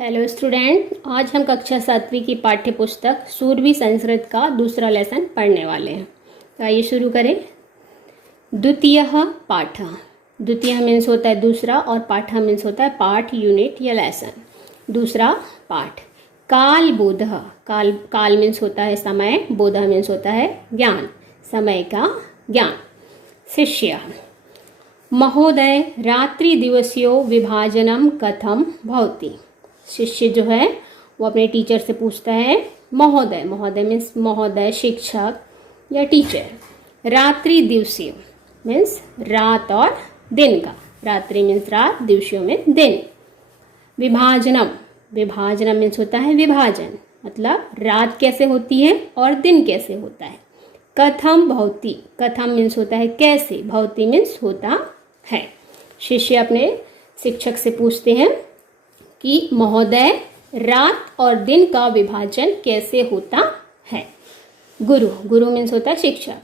Hello student, आज हम कक्षा 7वीं की पाठ्य पुस्तक सूरवी संस्कृत का दूसरा लेसन पढ़ने वाले हैं। तो आइए शुरू करें। द्वितीय पाठ। द्वितीय मीन्स होता है दूसरा और पाठ मीन्स होता है पाठ, यूनिट या लेसन। दूसरा पाठ। काल बोध। काल मीन्स होता है समय, बोध मीन्स होता है ज्ञान, समय का ज्ञान। शिष्य। महोदय, रात्रि दिवस्यो विभाजनम कथम भवति। शिष्य जो है वो अपने टीचर से पूछता है। महोदय, महोदय मीन्स महोदय, शिक्षक या टीचर। रात्रि दिवसीय मीन्स रात और दिन का। रात्रि मीन्स रात, दिवसीय में दिन। विभाजनम, विभाजनम मीन्स होता है विभाजन, मतलब रात कैसे होती है और दिन कैसे होता है। कथम भवति, कथम मीन्स होता है कैसे, भवति मीन्स होता है। शिष्य अपने शिक्षक से पूछते हैं कि महोदय, रात और दिन का विभाजन कैसे होता है। गुरु, गुरु मीन्स होता है शिक्षक।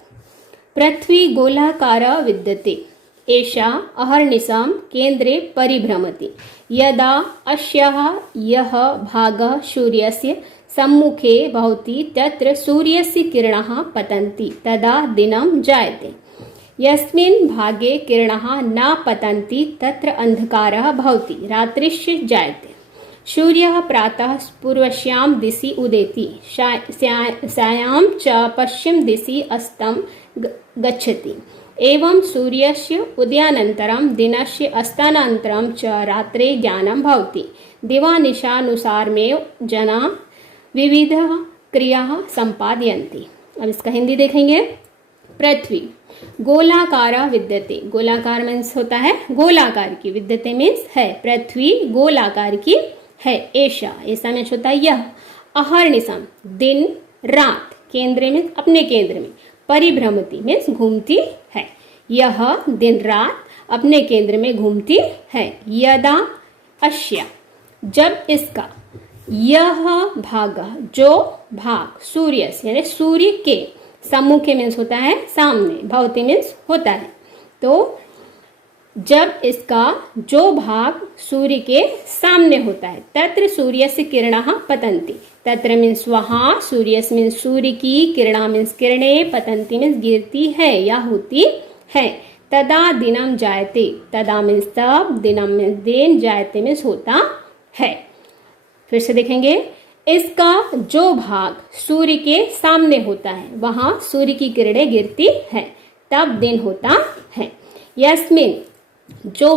पृथ्वी गोलाकार विद्यते, एषा अहर्निशां केंद्रे परिभ्रमति। यदा अस्याः यः भागः सूर्यस्य सम्मुखे भवति तत्र सूर्यस्य किरणाः पतन्ति, तदा दिनं जायते। यस्मिन् भागे किरणाः न पतन्ति तत्र अन्धकारः भवति, रात्रिश्च जायते। सूर्यः प्रातः पूर्वस्यां दिशि उदेति, सायं च पश्चिम दिशि अस्तं गच्छति। एवं सूर्यस्य उदयानन्तरं दिनस्य अस्तानन्तरं च रात्रे ज्ञानं भवति। दिवानिशानुसारमेव जनाः विविधाः क्रियाः सम्पादयन्ति। अब इसका हिंदी देखेंगे। पृथ्वी गोलाकार विद्यते, गोलाकार मीन्स होता है गोलाकार की, विद्यते मीन्स है, पृथ्वी गोलाकार की है। ऐसा, ऐसा मीन्स होता है यह। अहर्निशम दिन रात, केंद्र मीन्स अपने केंद्र में, परिभ्रमति मीन्स घूमती है। यह दिन रात अपने केंद्र में घूमती है। यदा अश्या, जब इसका, यह भाग, जो भाग, सूर्य यानी सूर्य के, सम्मुखे मीन्स होता है सामने, भवति मीन्स होता है। तो जब इसका जो भाग सूर्य के सामने होता है, तत्र सूर्यस्य किरणाः पतन्ति। तत्र मीन्स वहाँ, सूर्य मीन्स सूर्य की, किरणा मीन्स किरणें, पतन्ति मीन्स गिरती है या होती है। तदा दिनम जायते, तदा मीन्स तब, दिनम मीन्स दिन, जायते मीन्स होता है। फिर से देखेंगे। इसका जो भाग सूर्य के सामने होता है, वहाँ सूर्य की किरणें गिरती है, तब दिन होता है। यस्मिन, जो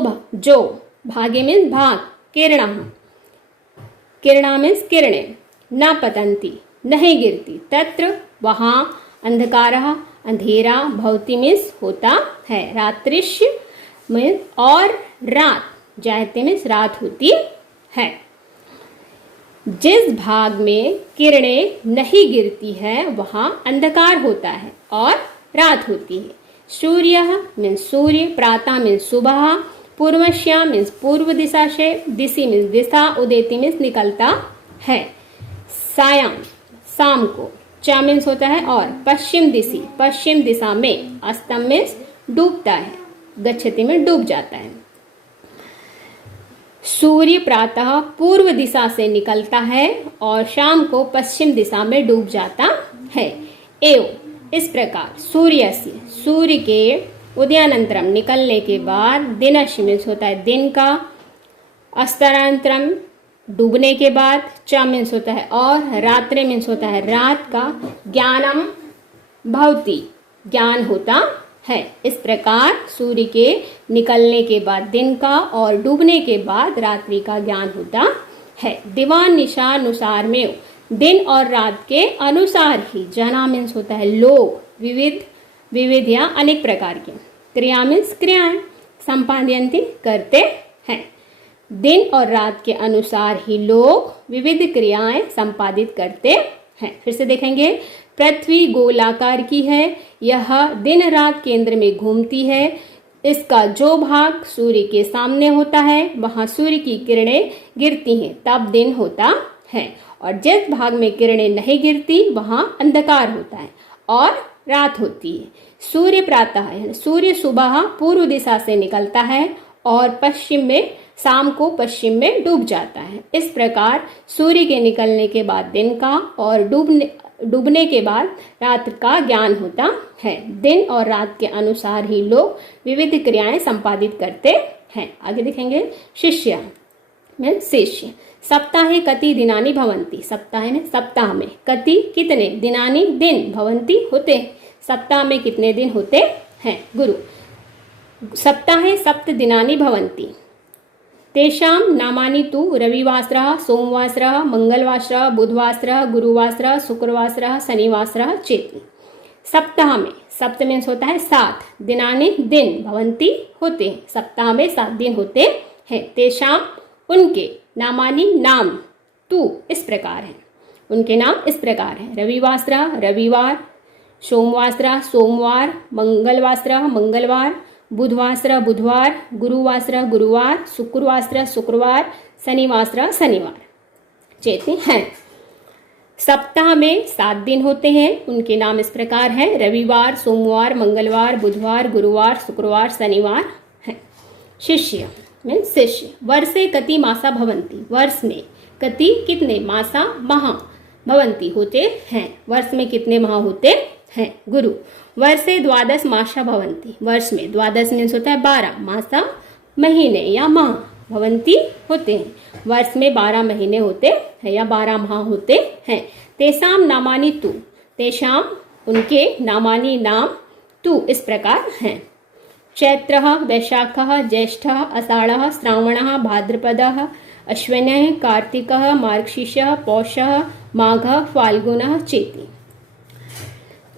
भागे मीन्स भाग, किरणा, किरणा मीन्स किरणें, न पतंती नहीं गिरती, तत्र वहाँ, अंधकारः अंधेरा, भवति मीन्स होता है, रात्रिश्य मीन्स और रात, जायते मीन्स रात होती है। जिस भाग में किरणें नहीं गिरती है वहाँ अंधकार होता है और रात होती है। सूर्य मीन्स सूर्य, प्रातः मीन्स सुबह, पूर्वस्या मीन्स पूर्व दिशा से, दिशि मीन्स दिशा, उदेति मीन्स निकलता है। सायं शाम को, च मीन्स होता है और, पश्चिम दिशि पश्चिम दिशा में, अस्तम मीन्स डूबता है, गच्छति में डूब जाता है। सूर्य प्रातः पूर्व दिशा से निकलता है और शाम को पश्चिम दिशा में डूब जाता है। एवं इस प्रकार सूर्यस्य, सूर्य के उदयानंतरम निकलने के बाद, दिनस्य मीन्स होता है दिन का, अस्तानंतरम डूबने के बाद, च मीन्स होता है और, रात्रि मीन्स होता है रात का, ज्ञानम भवति ज्ञान होता है। इस प्रकार सूर्य के निकलने के बाद दिन का और डूबने के बाद रात्रि का ज्ञान होता है। दिवान निशानुसार में, दिन और रात के अनुसार ही, जना मीन्स होता है लोग, विविध, विविध या अनेक प्रकार की, क्रिया मीन्स क्रियाएं, संपादयन्ति करते हैं। दिन और रात के अनुसार ही लोग विविध क्रियाएं संपादित करते हैं। फिर से देखेंगे। पृथ्वी गोलाकार की है, यह दिन रात केंद्र में घूमती है। इसका जो भाग सूर्य के सामने होता है वहाँ सूर्य की किरणें गिरती हैं, तब दिन होता है। और जिस भाग में किरणें नहीं गिरती वहाँ अंधकार होता है और रात होती है। सूर्य प्रातः, सूर्य सुबह पूर्व दिशा से निकलता है और पश्चिम में शाम को पश्चिम में डूब जाता है। इस प्रकार सूर्य के निकलने के बाद दिन का और डूबने के बाद रात का ज्ञान होता है। दिन और रात के अनुसार ही लोग विविध क्रियाएं संपादित करते हैं। आगे देखेंगे शिष्य में शिष्य। सप्ताहे कति दिनानि भवन्ति। सप्ताह में सप्ताह में कति कितने दिनानि दिन भवन्ति होते हैं। सप्ताह में कितने दिन होते हैं। गुरु सप्ताहे सप्त दिनानि भवन्ति तेषां नामानि तु रविवासरः सोमवासरः मंगलवासरः बुधवासरः गुरुवासरः शुक्रवासरः शनिवासरः चेति। सप्ताह में सप्त मीन्स होता है 7 दिनानि दिन भवन्ति होते हैं। सप्ताह में 7 दिन होते हैं। तेषां उनके नामानि नाम तु इस प्रकार है। उनके नाम इस प्रकार है। रविवासरः रविवार सोमवासरः सोमवार मंगलवासरः मंगलवार बुधवासरः बुधवार गुरुवासरः गुरुवार शुक्रवासरः शुक्रवार शनिवासरः शनिवार चेती हैं। सप्ताह में 7 दिन होते हैं। उनके नाम इस प्रकार है। रविवार सोमवार मंगलवार बुधवार गुरुवार शुक्रवार शनिवार है। शिष्य में शिष्य। वर्षे कति मासा भवन्ति। वर्ष में कति कितने मासा माह भवन्ति होते हैं। वर्ष में कितने माह होते हैं। गुरु वर्षे 12 मासा भवन्ति। वर्ष में 12 मीन्स होता है 12 मासा महीने या माह भवन्ति होते हैं। वर्ष में 12 महीने होते हैं या 12 माह होते हैं। तेषां नामानि तु तेषां उनके नामानि नाम तु इस प्रकार हैं। चैत्रः वैशाखः ज्येष्ठः आषाढ़ः श्रावणः भाद्रपदः अश्विनः कार्तिकः मार्गशीर्षः पौषः माघः फाल्गुनः चेति।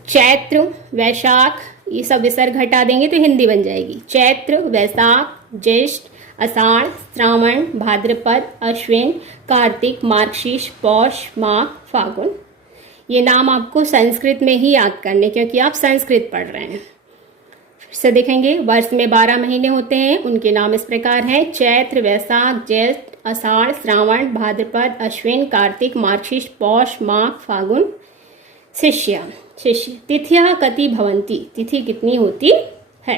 चैत्र वैशाख ये सब विसर्ग हटा देंगे तो हिंदी बन जाएगी। चैत्र वैशाख ज्येष्ठ आषाढ़ श्रावण भाद्रपद अश्विन कार्तिक मार्गशीर्ष पौष माघ फागुन। ये नाम आपको संस्कृत में ही याद करने क्योंकि आप संस्कृत पढ़ रहे हैं। फिर से देखेंगे। वर्ष में 12 महीने होते हैं। उनके नाम इस प्रकार हैं। चैत्र वैशाख ज्येष्ठ आषाढ़ श्रावण भाद्रपद अश्विन कार्तिक मार्गशीर्ष पौष माघ फागुन। शिष्य शिष्य। तिथियां कति भवन्ति। तिथि कितनी होती है।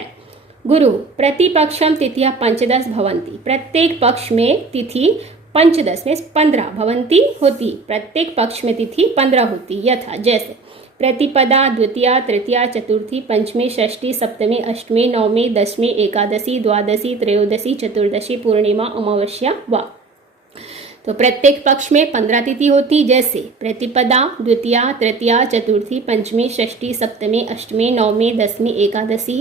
गुरु प्रतिपक्षम तिथियां 15 भवन्ति। प्रत्येक पक्ष में तिथि 15 में 15 भवन्ति होती। प्रत्येक पक्ष में तिथि 15 होती। यथा जैसे प्रतिपदा द्वितीया तृतीया चतुर्थी पंचमी षष्ठी सप्तमी अष्टमी नवमी दशमी एकादशी द्वादशी त्रयोदशी चतुर्दशी पूर्णिमा अमावस्या वा। तो प्रत्येक पक्ष में 15 तिथि होती। जैसे प्रतिपदा द्वितीया तृतीया चतुर्थी पंचमी षष्ठी सप्तमी अष्टमी नवमी दशमी एकादशी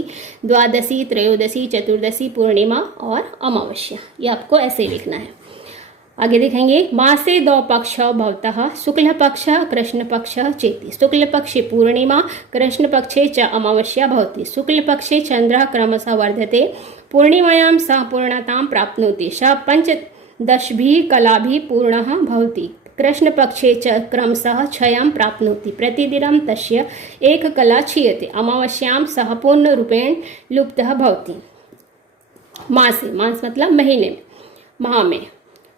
द्वादशी त्रयोदशी चतुर्दशी पूर्णिमा और अमावस्या। ये आपको ऐसे लिखना है। आगे देखेंगे। मासे 2 पक्ष भवतः शुक्ल पक्ष कृष्ण पक्ष चेति। शुक्ल पक्षे पूर्णिमा कृष्ण पक्षे च अमावस्या भवति। शुक्ल पक्षे चंद्रः क्रमशः वर्धते पूर्णिमायां सः पूर्णतां प्राप्नोति। सः 15 कलाभिः पूर्णः भवति। कृष्ण पक्षे च क्रमशः क्षयं प्राप्नोति। प्रतिदिनं तस्य एक कला क्षीयते। अमावस्यां सः पूर्णरूपेण लुप्तः भवति। मासे मास मतलब महीने में। माह में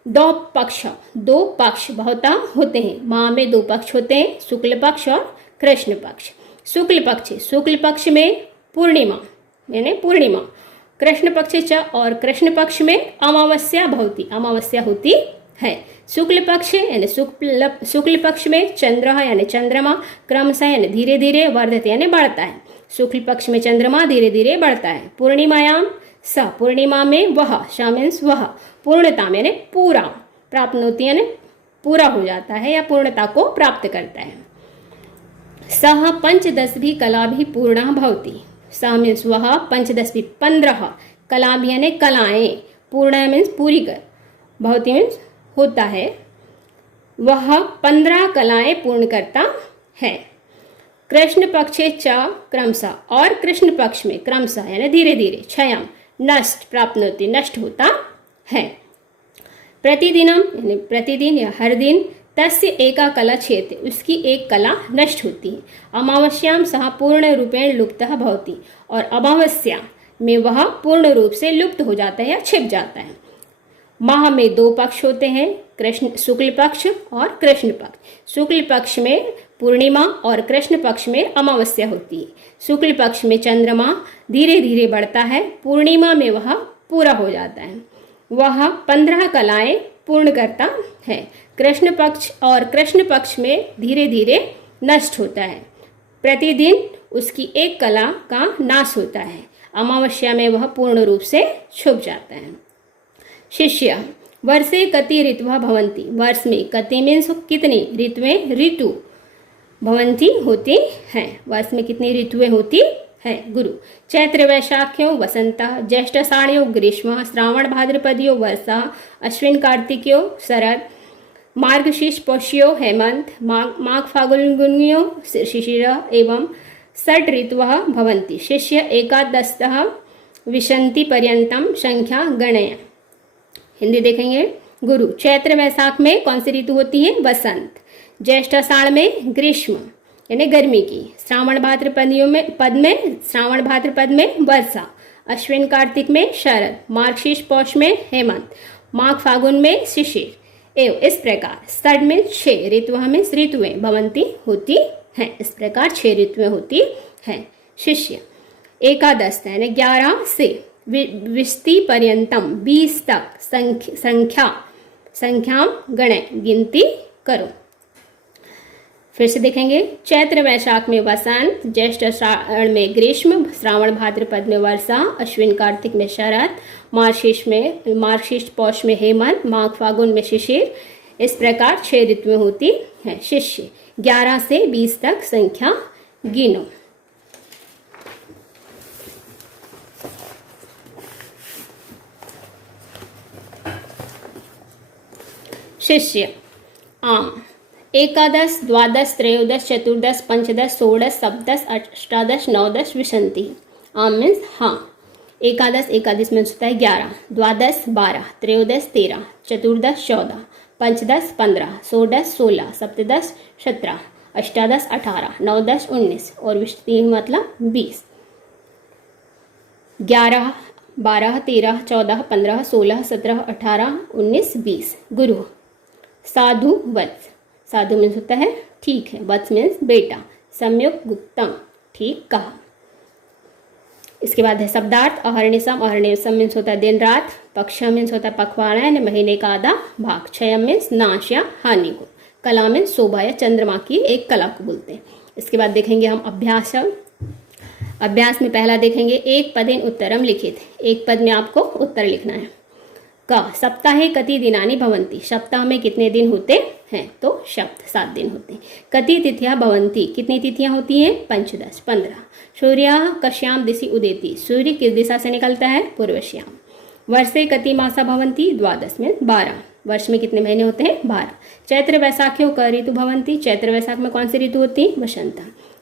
2 पक्ष बहुता होते हैं। माह में 2 पक्ष होते हैं। शुक्ल पक्ष और कृष्ण पक्ष। शुक्ल पक्ष में पूर्णिमा यानी पूर्णिमा कृष्ण पक्ष च और कृष्ण पक्ष में अमावस्या भवति। अमावस्या होती है। शुक्ल पक्ष यानी शुक्ल पक्ष में चंद्र यानी चंद्रमा क्रमशः यानी धीरे धीरे वर्धते यानी बढ़ता है। शुक्ल पक्ष में चंद्रमा धीरे धीरे बढ़ता है। पूर्णिमायाम स पूर्णिमा में वह श मीन्स वह पूर्णता में यानी पूरा प्राप्नोति यानी पूरा हो जाता है या पूर्णता को प्राप्त करता है। सह 15 कलाभिः पूर्णः भवति। सह मीन्स वह 15 कलाभिः यानी कलाएं पूर्ण मीन्स पूरी कर भवति मीन्स होता है। वह 15 कलाएं पूर्ण करता है। कृष्ण पक्षे च क्रमशः और कृष्ण पक्ष में क्रमशः यानी धीरे धीरे क्षयम नष्ट प्राप्नोति नष्ट होता है। प्रतिदिनम यानी प्रतिदिन या हर दिन तस्य एका कला क्षेत्र उसकी एक कला नष्ट होती है। अमावस्याम सह पूर्ण रूपेण लुप्तः भवति और अमावस्या में वह पूर्ण रूप से लुप्त हो जाता है या छिप जाता है। माह में 2 पक्ष होते हैं। कृष्ण शुक्ल पक्ष और कृष्ण पक्ष। शुक्ल पक्ष में पूर्णिमा और कृष्ण पक्ष में अमावस्या होती है। शुक्ल पक्ष में चंद्रमा धीरे धीरे बढ़ता है। पूर्णिमा में वह पूरा हो जाता है। वह 15 कलाएं पूर्ण करता है। कृष्ण पक्ष और कृष्ण पक्ष में धीरे धीरे नष्ट होता है। प्रतिदिन उसकी एक कला का नाश होता है। अमावस्या में वह पूर्ण रूप से छुप जाता है। शिष्य वर्षे कति ऋतुः भवन्ति। वर्ष में कति मीन्स कितनी, ऋतुएं, ऋतु भवन्ति होती हैं। वर्ष में कितनी ऋतुएं होती है। गुरु चैत्र वैशाख्यो वसंतः, ज्येष्ठ आषाढ़यो ग्रीष्म, श्रावण भाद्रपदयो वर्षा, अश्विन कार्तिकयो शरद, मार्गशीर्ष पौष्यो हेमंत, माघ फाल्गुनयो शिशिर एवं षट् ऋतवः भवन्ति। शिष्य एकादशतः विशन्ति पर्यंतम संख्या गणय। हिंदी देखेंगे। गुरु चैत्र वैशाख में कौन सी ऋतु होती है, वसंत। ज्येष्ठ आषाढ़ में ग्रीष्म यानी गर्मी की। श्रावण भाद्रपद में वर्षा। अश्विन कार्तिक में शरद। मार्गशीर्ष पौष में हेमंत। माघ फागुन में शिशिर। एवं इस प्रकार षट् में 6 ऋतुओं में ऋतुएं भवंती होती हैं। इस प्रकार 6 ऋतुएं होती हैं। शिष्य एकादश यानी 11 से विशति पर्यंतम 20 तक संख्या गणे गिनती करो। फिर से देखेंगे। चैत्र वैशाख में वसंत, ज्येष्ठ आषाढ़ में ग्रीष्म, श्रावण भाद्रपद में वर्षा, अश्विन कार्तिक में शरद, मार्गशीर्ष पौष में हेमंत, माघ फागुन में शिशिर। इस प्रकार 6 ऋतुएं होती हैं। शिष्य 11 से 20 तक संख्या गिनो। शिष्य आम एकादश, द्वादश, त्रयोदश, चतुर्दश, पंचदश, षोडश, सप्तदश, अष्टादश, नवदश विशन्ति। आम मीन्स हाँ। एकादश मीन्स होता है 11, द्वादश 12, त्रयोदश 13, चतुर्दश 14, पंचदश 15, षोडश 16, सप्तदश 17, अष्टादश 18, नवदश 19 और विशति मतलब 20। 11, 12, 13, 14, 15, 16, 17, 18, 19, 20। गुरु साधु वत्स। साधु मीन्स होता है ठीक है, वत्स मीन्स बेटा। सम्यक गुप्तम ठीक कहा। इसके बाद है शब्दार्थ अहर्निशम। अहर्निशम मीन्स होता है दिन रात। पक्ष मीन्स होता है पखवाड़ा यानी महीने का आधा भाग। क्षय मीन्स नाश या हानि को। कला मीन्स शोभा या चंद्रमा की एक कला को बोलते हैं। इसके बाद देखेंगे हम अभ्यास। अभ्यास में पहला देखेंगे एक पदेन उत्तरम लिखित। एक पद में आपको उत्तर लिखना है। क सप्ताहे कति दिनानि भवन्ति। सप्ताह में कितने दिन होते हैं, तो शब्द 7 दिन होते हैं। कति तिथियां भवन्ति। कितनी तिथियां होती हैं, 15। 15। सूर्यः कस्यां दिशि उदेति। सूर्य किस दिशा से निकलता है, पूर्वश्याम। वर्षे कति मासा भवन्ति। 12 में 12। वर्ष में कितने महीने होते हैं, 12। चैत्र वैशाख्यो क ऋतु भवन्ति। चैत्र वैशाख में कौन सी ऋतु होती है, वसंत।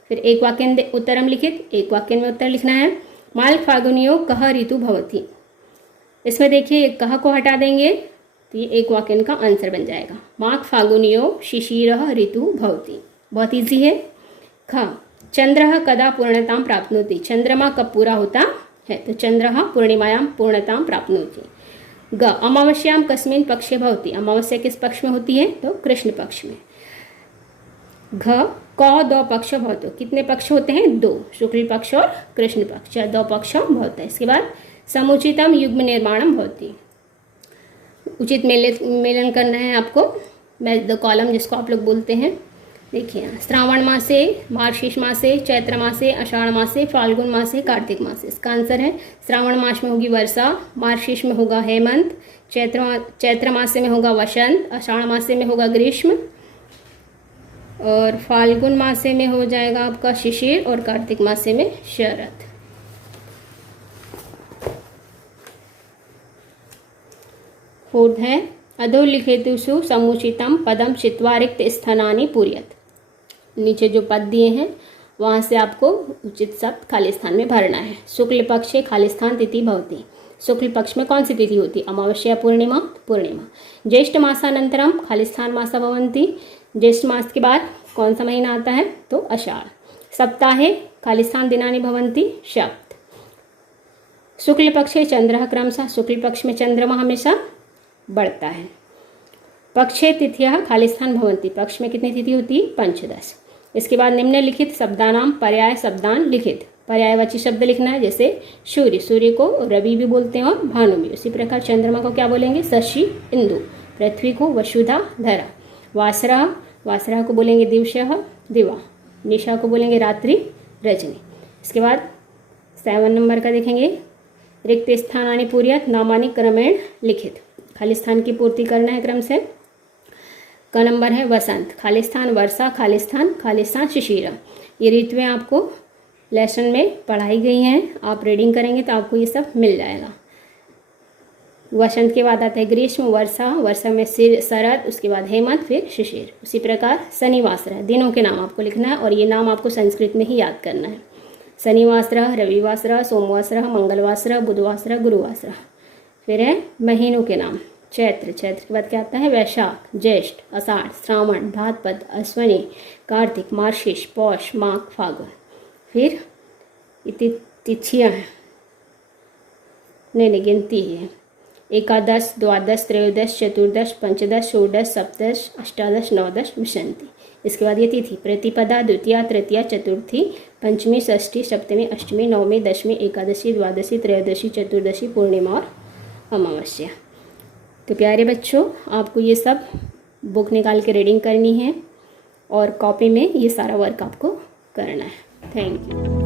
फिर एक वाक्य में उत्तरम लिखित। एक वाक्य में उत्तर लिखना है। माघ फागुनियो कह ऋतु भवति। इसमें देखिए कह को हटा देंगे तो ये एक वाक्य का आंसर बन जाएगा। माघ फागुनियो शिशिरः ऋतु भवति। बहुत इजी है। ख चंद्रः कदा पूर्णतां प्राप्नोति। चंद्रमा कब पूरा होता है, तो चंद्रः पूर्णिमायां पूर्णतां प्राप्नोति। ग अमावस्यां कस्मिन् पक्षे भवति। अमावस्या किस पक्ष में होती है, तो कृष्ण पक्ष में। घ क 2 पक्ष भवतो। कितने पक्ष होते हैं, 2। शुक्ल पक्ष और कृष्ण पक्ष 2 पक्ष भवता है। इसके बाद समुचितम युग्म निर्माणम भवति। उचित मेलन करना है आपको। मैं द कॉलम जिसको आप लोग बोलते हैं। देखिए श्रावण मासे, मार्गशीर्ष मासे, चैत्र मासे, आषाढ़ मासे, फाल्गुन मासे, कार्तिक मासे। इसका आंसर है श्रावण मास में होगी वर्षा, मार्गशीर्ष में होगा हेमंत, चैत्र मासे में होगा वसंत, आषाढ़ मासे में होगा ग्रीष्म और फाल्गुन मासे में हो जाएगा आपका शिशिर और कार्तिक मासे में शरद। फोर्थ है अधोलिखितेषु समुचितम पदम चित्वा रिक्त स्थानानि पूरयत। नीचे जो पद दिए हैं वहाँ से आपको उचित शब्द खाली स्थान में भरना है। शुक्ल पक्षे खाली स्थान तिथि भवति। शुक्ल पक्ष में कौन सी तिथि होती है, अमावस्या पूर्णिमा। पूर्णिमा। ज्येष्ठ मासानंतरम खाली स्थान मासा भवन्ति। ज्येष्ठ मास के बाद कौन सा महीना आता है, तो आषाढ़। सप्ताहे खाली स्थान दिनानि भवन्ति। शब्द। शुक्ल पक्षे चंद्रः क्रमशः। शुक्ल पक्ष में चंद्रमा हमेशा बढ़ता है। पक्षे तिथियां खाली स्थान भवन्ति। पक्ष में कितनी तिथि होती है, 15। इसके बाद निम्नलिखित शब्दानाम पर्याय शब्दान लिखित। पर्यायवाची शब्द लिखना है, जैसे सूर्य, सूर्य को रवि भी बोलते हैं और भानु भी। उसी प्रकार चंद्रमा को क्या बोलेंगे? शशि, इंदु। पृथ्वी को वसुधा, धरा। वासरा, वासरा को बोलेंगे दिवसः, दिवा। निशा को बोलेंगे रात्रि, रजनी। इसके बाद 7 नंबर का देखेंगे, रिक्त स्थानानि पूर्यात् नामानि क्रमेण लिखित। खाली स्थान की पूर्ति करना है क्रम से। क नंबर है वसंत, खाली स्थान वर्षा, खाली स्थान शिशिर। ये ऋतुएं आपको लेसन में पढ़ाई गई हैं, आप रीडिंग करेंगे तो आपको ये सब मिल जाएगा। वसंत के बाद आता है ग्रीष्म, वर्षा, वर्षा में शरद, उसके बाद हेमंत, फिर शिशिर। उसी प्रकार शनिवासरा, दिनों के नाम आपको लिखना है और ये नाम आपको संस्कृत में ही याद करना है। शनिवासरा, रविवासरा, सोमवासरा, मंगलवासरा, बुधवासरा, गुरुवासरा। फिर है महीनों के नाम, चैत्र, चैत्र के बाद क्या आता है? वैशाख, ज्येष्ठ, आषाढ़, श्रावण, भाद्रपद, अश्विनी, कार्तिक, मार्गशीर्ष, पौष, माघ, फागुन। फिर तिथियाँ हैं, नहीं गिनती है, एकादश, द्वादश, त्रयोदश, चतुर्दश, पंचदश, षोडश, सप्तदश, अष्टादश, नवदश, विंशति। इसके बाद ये तिथि प्रतिपदा, द्वितीया, तृतीया, चतुर्थी, पंचमी, षष्ठी, सप्तमी, अष्टमी, नवमी, दशमी, एकादशी, द्वादशी, त्रयोदशी, चतुर्दशी, पूर्णिमा और अमावस्या। तो प्यारे बच्चों, आपको ये सब बुक निकाल के रीडिंग करनी है और कॉपी में ये सारा वर्क आपको करना है। Thank you.